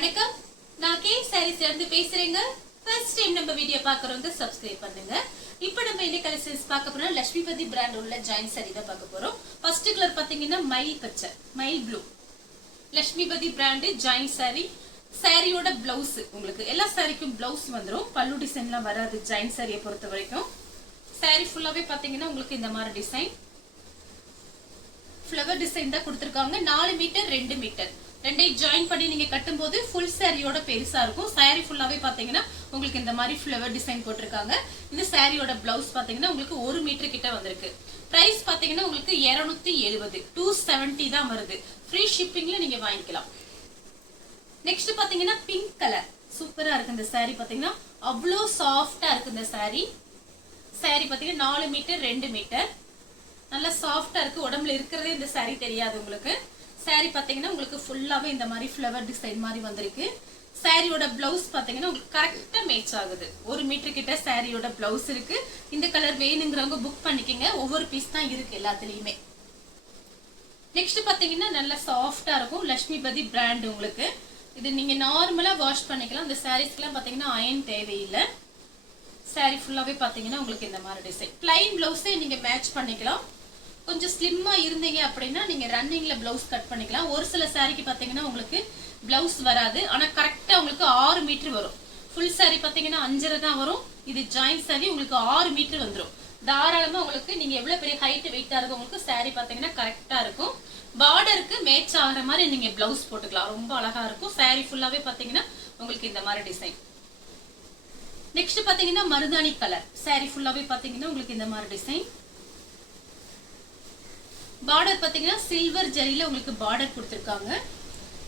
வணக்கம், நான் கே சாரீஸ்ல இருந்து பேசுறேங்க. ஃபர்ஸ்ட் டைம் நம்ம வீடியோ பார்க்கறவங்க சப்ஸ்கிரைப் பண்ணுங்க. இப்போ நம்ம இந்த கலெக்ஷன்ஸ் பார்க்க போறோம். லட்சுமிபதி பிராண்ட் உள்ள ஜாயின் சாரி தான் பார்க்க போறோம். ஃபர்ஸ்ட் கலர் பாத்தீங்கன்னா மயில் பச்சை, மயில் blue. Lakshmipathi brand join sorry. சாரியோட பிளவுஸ் உங்களுக்கு எல்லா சாரிக்கும் பிளவுஸ் வந்துரும். பல்லு டிசைன்லாம் வராது ஜாயின் சாரியை பொறுத்த வரைக்கும். சாரி ஃபுல்லாவே பாத்தீங்கன்னா உங்களுக்கு இந்த மாதிரி டிசைன், ஃப்ளவர் டிசைன் தான் கொடுத்திருக்காங்க. 4 மீட்டர் 2 மீட்டர் ரெண்டையும் ஜாயின் பண்ணி நீங்க கட்டும்போது ஃபுல் சாரியோட பெருசா இருக்கும். சாரி ஃபுல்லாவே பாத்தீங்கன்னா உங்களுக்கு இந்த மாதிரி ஃப்ளவர் டிசைன் போட்டிருக்காங்க. இந்த சாரியோட பிளவுஸ் பாத்தீங்கன்னா உங்களுக்கு 1 மீட்டர் கிட்ட வந்திருக்கு. பிரைஸ் பாத்தீங்கன்னா உங்களுக்கு 270, 270 தான் வருது. ஃப்ரீ ஷிப்பிங்ல நீங்க வாங்கிக்கலாம். நெக்ஸ்ட் பாத்தீங்கன்னா பிங்க் கலர் சூப்பரா இருக்கு. இந்த சாரி பாத்தீங்கன்னா அவ்வளோ சாஃப்டா இருக்கு. இந்த சாரி பாத்தீங்கன்னா 4 மீட்டர் 2 மீட்டர் நல்லா சாஃப்டா இருக்கு. உடம்புல இருக்கிறதே இந்த சாரி தெரியாது உங்களுக்கு. சாரி பாத்தீங்கன்னா உங்களுக்கு ஃபுல்லாவே இந்த மாதிரி ஃப்ளவர் டிசைன் மாதிரி வந்திருக்கு. சாரியோட பிளவுஸ் பாத்தீங்கன்னா உங்களுக்கு கரெக்டா மேட்ச் ஆகுது. 1 மீட்டர் கிட்ட சாரியோட பிளவுஸ் இருக்கு. இந்த கலர் வேணுங்கிறவங்க புக் பண்ணிக்கங்க. ஒவ்வொரு பீஸ் தான் இருக்கு எல்லாத்துலயுமே. நெக்ஸ்ட் பாத்தீங்கன்னா நல்லா சாஃப்டா இருக்கும். லட்சுமிபதி பிராண்ட் உங்களுக்கு இது நீங்க நார்மலா வாஷ் பண்ணிக்கலாம். இந்த சாரீஸ்க்குலாம் பாத்தீங்கன்னா அயன் தேவையில்லை. சாரி ஃபுல்லாவே பாத்தீங்கன்னா உங்களுக்கு இந்த மாதிரி டிசைன். பிளைன் பிளவுஸே நீங்க மேட்ச் பண்ணிக்கலாம். கொஞ்சம் ஸ்லிம்மா இருந்தீங்க அப்படின்னா நீங்க ரன்னிங்ல பிளவுஸ் கட் பண்ணிக்கலாம். ஒரு சில சாரிக்கு பாத்தீங்கன்னா உங்களுக்கு பிளவுஸ் வராது. ஆனா கரெக்டா உங்களுக்கு 6 மீட்டர் வரும். ஃபுல் சாரி பாத்தீங்கன்னா 5.5 தான் வரும். இது ஜாயின் சாரி உங்களுக்கு 6 மீட்டர் வந்துடும். தாராளமா உங்களுக்கு நீங்க எவ்வளவு பெரிய ஹைட் வெயிட்டா இருக்கு உங்களுக்கு சாரி பாத்தீங்கன்னா கரெக்டா இருக்கும். பார்டருக்கு மேட்ச் ஆகிற மாதிரி நீங்க பிளவுஸ் போட்டுக்கலாம். ரொம்ப அழகா இருக்கும். சாரி ஃபுல்லாவே பாத்தீங்கன்னா உங்களுக்கு இந்த மாதிரி டிசைன். நெக்ஸ்ட் பாத்தீங்கன்னா மருதாணி கலர். சாரி ஃபுல்லாவே பாத்தீங்கன்னா உங்களுக்கு இந்த மாதிரி டிசைன். பார்டர் பாத்தீங்கன்னா சில்வர் ஜரியில உங்களுக்கு பார்டர் கொடுத்திருக்காங்க.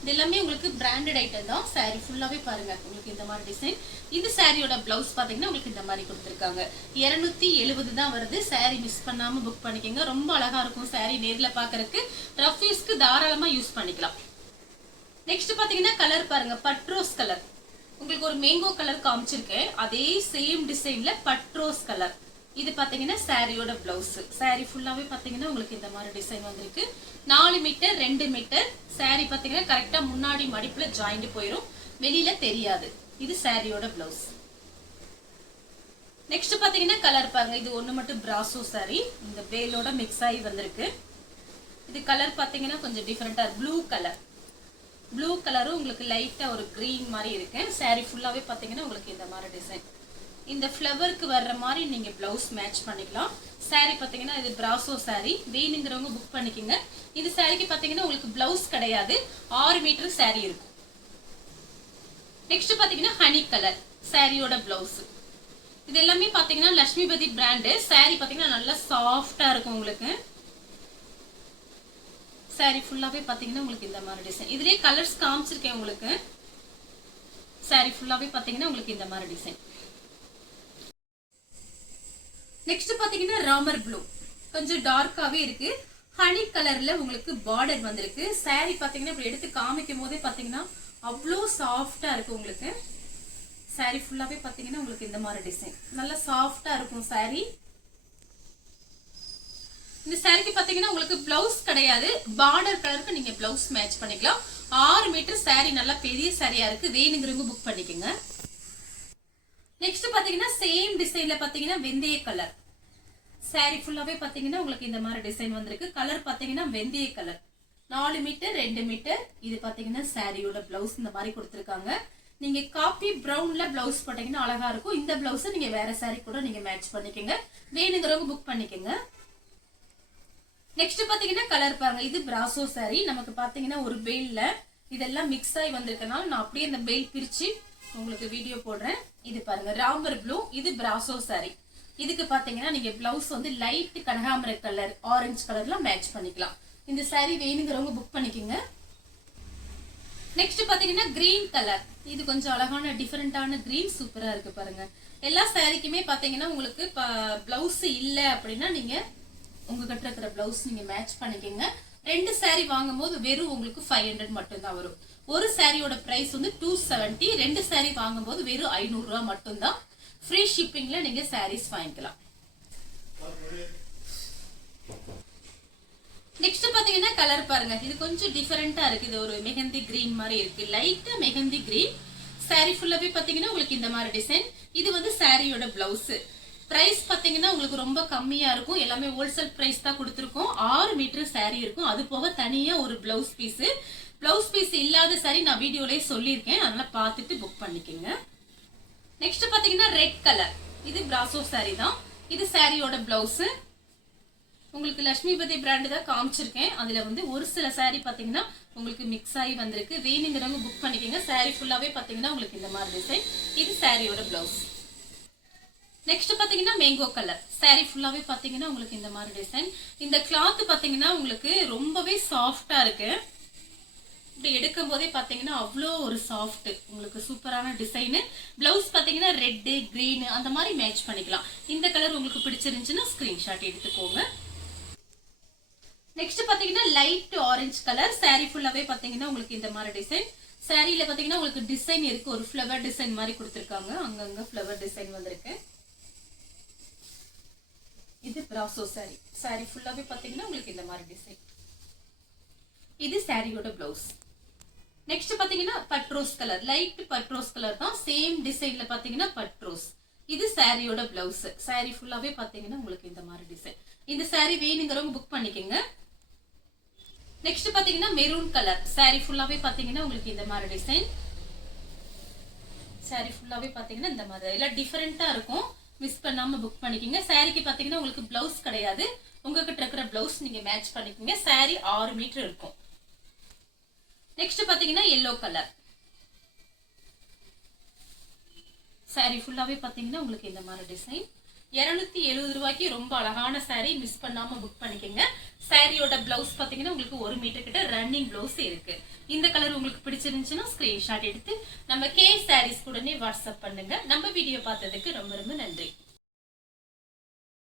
இது எல்லாமே உங்களுக்கு பிராண்டட் ஐட்டம் தான். சாரி ஃபுல்லாவே பாருங்க உங்களுக்கு இந்த மாதிரி டிசைன். இந்த சாரியோட பிளவுஸ் பாத்தீங்கன்னா உங்களுக்கு இந்த மாதிரி கொடுத்திருக்காங்க. 270 தான் வருது. சாரி மிஸ் பண்ணாம புக் பண்ணிக்கோங்க. ரொம்ப அழகா இருக்கும் சாரி. நேர்ல பாக்குறதுக்கு ரஃப் யூஸ்க்கு தாராளமா யூஸ் பண்ணிக்கலாம். நெக்ஸ்ட் பாத்தீங்கன்னா கலர் பாருங்க, பட்ரோஸ் கலர். உங்களுக்கு ஒரு மேங்கோ கலர் காமிச்சிருக்கேன். அதே சேம் டிசைன்ல பட்ரோஸ் கலர். இது பாத்தீங்கன்னா சாரியோட பிளவுஸ். சாரி ஃபுல்லாவே பாத்தீங்கன்னா உங்களுக்கு இந்த மாதிரி டிசைன் வந்திருக்கு. 4 மீட்டர் 2 மீட்டர். சாரி பாத்தீங்கன்னா கரெக்டா முன்னாடி மடிப்புல ஜாயிண்ட் போயிரும். வெளியில தெரியாது. இது சாரியோட பிளவுஸ். நெக்ஸ்ட் பாத்தீங்கன்னா கலர் பாருங்க. இது ஒண்ணு மட்டும் பிராசோ சாரி. இந்த வேலோட மிக்ஸ் ஆகி வந்திருக்கு. இது கலர் பாத்தீங்கன்னா கொஞ்சம் டிஃபரெண்டா ப்ளூ கலர். ப்ளூ கலரும் உங்களுக்கு லைட்டா ஒரு கிரீன் மாதிரி இருக்கு. சாரி ஃபுல்லாவே பாத்தீங்கன்னா உங்களுக்கு இந்த மாதிரி டிசைன். இந்த ஃப்ளவருக்கு வர்ற மாதிரி நீங்க பிளவுஸ் மேட்ச் பண்ணிக்கலாம். சாரி பாத்தீங்கன்னா இது பிராசோ சாரி. வேணுங்கிறவங்க புக் பண்ணிக்கோங்க. இந்த சாரிக்கு பாத்தீங்கன்னா உங்களுக்கு பிளவுஸ் கிடையாது. 6 மீட்டர் சாரி இருக்கும். நெக்ஸ்ட் பாத்தீங்கன்னா ஹனி கலர். சாரியோட பிளவுஸ். இது எல்லாமே பாத்தீங்கன்னா லட்சுமிபதி பிராண்ட். சாரி பாத்தீங்கன்னா நல்லா சாஃப்டா இருக்கும் உங்களுக்கு. சாரி ஃபுல்லாவே பாத்தீங்கன்னா உங்களுக்கு இந்த மாதிரி டிசைன். இதுலயே கலர்ஸ் காமிச்சிருக்கேன் உங்களுக்கு. சாரி ஃபுல்லாவே பாத்தீங்கன்னா உங்களுக்கு இந்த மாதிரி டிசைன். நெக்ஸ்ட் பாத்தீங்கன்னா ராமர் ப்ளூ. கொஞ்சம் டார்க்காவே இருக்கு. ஹனி கலர்ல உங்களுக்கு பார்டர் வந்திருக்கு. சாரி பாத்தீங்கன்னா இப்படி எடுத்து காமிக்கும் போதே பாத்தீங்கன்னா அவ்வளோ சாஃப்டா இருக்கு உங்களுக்கு. சாரி ஃபுல்லாவே பாத்தீங்கன்னா உங்களுக்கு இந்த மாதிரி டிசைன். நல்லா சாஃப்டா இருக்கும் சாரி. இந்த சாரிக்கு பாத்தீங்கன்னா உங்களுக்கு பிளவுஸ் கிடையாது. பார்டர் கலருக்கு நீங்க பிளவுஸ் மேட்ச் பண்ணிக்கலாம். 6 மீட்டர் சாரி நல்லா பெரிய சாரியா இருக்கு. வேணுங்கிறவங்க புக் பண்ணிக்கோங்க. நெக்ஸ்ட் பாத்தீங்கன்னா சேம் டிசைன்ல பாத்தீங்கன்னா வெந்தய கலர். சாரி ஃபுல்லாவே பாத்தீங்கன்னா உங்களுக்கு இந்த மாதிரி டிசைன் வந்திருக்கு. கலர் பாத்தீங்கன்னா வெந்தய கலர். 4 metre 2 metre. இது பாத்தீங்கன்னா சாரியோட பிளவுஸ் இந்த மாதிரி கொடுத்திருக்காங்க. நீங்க காபி பிரவுன்ல பிளவுஸ் போட்டீங்கன்னா அழகா இருக்கும். இந்த பிளவுஸ் நீங்க வேற சாரி கூட நீங்க மேட்ச் பண்ணிக்கோங்க. வேணுங்கிறவங்க புக் பண்ணிக்கோங்க. நெக்ஸ்ட் பாத்தீங்கன்னா கலர் பாருங்க. இது பிராசோ சாரி. நமக்கு பாத்தீங்கன்னா ஒரு பெயில்ல இதெல்லாம் மிக்ஸ் ஆகி வந்திருக்கனால நான் அப்படியே இந்த பெயில் பிரிச்சு உங்களுக்கு வீடியோ போடுறேன். இது பாருங்க ராமர் ப்ளூ. இது பிராசோ சாரி. இதுக்கு பாத்தீங்கன்னா நீங்க பிளவுஸ் வந்து லைட் கனகாமர கலர், ஆரஞ்சு கலர்ல மேட்ச் பண்ணிக்கலாம். இந்த சாரி வேணுங்கிறவங்க புக் பண்ணிக்கோங்க. நெக்ஸ்ட் பாத்தீங்கன்னா கிரீன் கலர். இது கொஞ்சம் அழகான டிஃபரெண்டான கிரீன். சூப்பரா இருக்கு பாருங்க. எல்லா சாரிக்குமே பாத்தீங்கன்னா உங்களுக்கு பிளவுஸ் இல்ல அப்படின்னா நீங்க உங்ககிட்ட இருக்கிற பிளவுஸ் நீங்க மேட்ச் பண்ணிக்கோங்க. 2 சாரி வாங்கும் போது வெறும் உங்களுக்கு 500 மட்டும் தான் வரும். ஒரு சாரியோட பிரைஸ் வந்து 270. 2 சாரி வாங்கும் போது வெறும் 500 ரூபாய் மட்டும் தான். ஃப்ரீ ஷிப்பிங்ல நீங்க சாரீஸ் வாங்கிக்கலாம். நெக்ஸ்ட் பாத்தீங்கன்னா கலர் பாருங்க, இது கொஞ்சம் டிஃபரெண்டா இருக்கு. இது ஒரு மெஹந்தி கிரீன் மாதிரி இருக்கு, லைட்டா மெஹந்தி கிரீன். சாரி ஃபுல்லாவே பாத்தீங்கன்னா உங்களுக்கு இந்த மாதிரி டிசைன். இது வந்து சாரியோட பிளவுஸ். பிரைஸ் பாத்தீங்கன்னா உங்களுக்கு ரொம்ப கம்மியா இருக்கும். எல்லாமே ஹோல்சேல் பிரைஸ் தான் கொடுத்துருக்கோம். 6 மீட்டர் சாரி இருக்கும். அது போக தனியா ஒரு பிளவுஸ் பீஸ். பிளவுஸ் பீஸ் இல்லாத சாரி நான் வீடியோலயே சொல்லியிருக்கேன், அதனால பார்த்துட்டு புக் பண்ணிக்கோங்க. நெக்ஸ்ட் பாத்தீங்கன்னா ரெட் கலர். இது பிராசோ சாரி தான். இது சாரியோட பிளவுஸ். உங்களுக்கு லட்சுமிபதி பிராண்ட் தான் காமிச்சிருக்கேன். அதுல வந்து ஒரு சில சாரி பாத்தீங்கன்னா உங்களுக்கு மிக்ஸ் ஆகி வந்திருக்கு. வேணுங்கிறவங்க புக் பண்ணிக்கோங்க. சாரி ஃபுல்லாவே பாத்தீங்கன்னா உங்களுக்கு இந்த மாதிரி டிசைன். இது சாரியோட பிளவுஸ். நெக்ஸ்ட் பாத்தீங்கன்னா மேங்கோ கலர். சாரி ஃபுல்லாவே பாத்தீங்கன்னா உங்களுக்கு இந்த மாதிரி டிசைன். இந்த கிளாத் பாத்தீங்கன்னா உங்களுக்கு ரொம்பவே சாஃப்டா இருக்கு. இப்படி எடுக்கும் போதே பாத்தீங்கன்னா அவ்வளோ ஒரு சாஃப்ட், உங்களுக்கு சூப்பரான டிசைன். பிளவுஸ் பாத்தீங்கன்னா ரெட் கிரீன் அந்த மாதிரி மேட்ச் பண்ணிக்கலாம். இந்த கலர் உங்களுக்கு பிடிச்சிருந்துச்சுன்னா ஸ்கிரீன்ஷாட் எடுத்துக்கோங்க. நெக்ஸ்ட் பாத்தீங்கன்னா லைட் ஆரஞ்சு கலர். சாரி ஃபுல்லாவே பாத்தீங்கன்னா உங்களுக்கு இந்த மாதிரி டிசைன். சாரியில பாத்தீங்கன்னா உங்களுக்கு டிசைன் இருக்கு, ஒரு ஃப்ளவர் டிசைன் மாதிரி கொடுத்திருக்காங்க. அங்கங்க ஃப்ளவர் டிசைன் வந்திருக்கு. இது பிராசோ சாரி. சாரி ஃபுல்லாவே பாத்தீங்கன்னா உங்களுக்கு இந்த மாதிரி டிசைன். இது சாரியோட பிளவுஸ். நெக்ஸ்ட் பாத்தீங்கன்னா பட்ரோஸ் கலர், லைட் பட்ரோஸ் கலர் தான். சேம் டிசைன்ல பாத்தீங்கன்னா பட்ரோஸ். இது சாரியோட பிளவுஸ். சாரி ஃபுல்லாவே பாத்தீங்கன்னா உங்களுக்கு இந்த மாதிரி டிசைன். இந்த சாரி வேணுங்கிறவங்க புக் பண்ணிக்கோங்க. நெக்ஸ்ட் பாத்தீங்கன்னா மெரூன் கலர். சாரி ஃபுல்லாவே பாத்தீங்கன்னா உங்களுக்கு இந்த மாதிரி டிசைன். சாரி ஃபுல்லாவே பாத்தீங்கன்னா இந்த மாதிரி எல்லாம் டிஃபரெண்டா இருக்கும். மிஸ் பண்ணாம புக் பண்ணிக்கோங்க. சாரிக்கு பாத்தீங்கன்னா உங்களுக்கு பிளவுஸ் கிடையாது, உங்ககிட்ட இருக்கிற பிளவுஸ் நீங்க மேட்ச் பண்ணிக்கோங்க. சாரி 6 மீட்டர் இருக்கும். நெக்ஸ்ட் பாத்தீங்கன்னா எல்லோ கலர். சாரி ஃபுல்லாவே பாத்தீங்கன்னா உங்களுக்கு இந்த மாதிரி டிசைன். 270 ரூபாய்க்கு ரொம்ப அழகான சாரி. மிஸ் பண்ணாம புக் பண்ணிக்கோங்க. சாரியோட பிளவுஸ் பாத்தீங்கன்னா உங்களுக்கு 1 மீட்டர் கிட்ட ரன்னிங் பிளவுஸ் இருக்கு. இந்த கலர் உங்களுக்கு பிடிச்சிருந்துச்சுன்னா ஸ்கிரீன்ஷாட் எடுத்து நம்ம கே சாரீஸ் உடனே வாட்ஸ்அப் பண்ணுங்க. நம்ம வீடியோ பார்த்ததுக்கு ரொம்ப ரொம்ப நன்றி.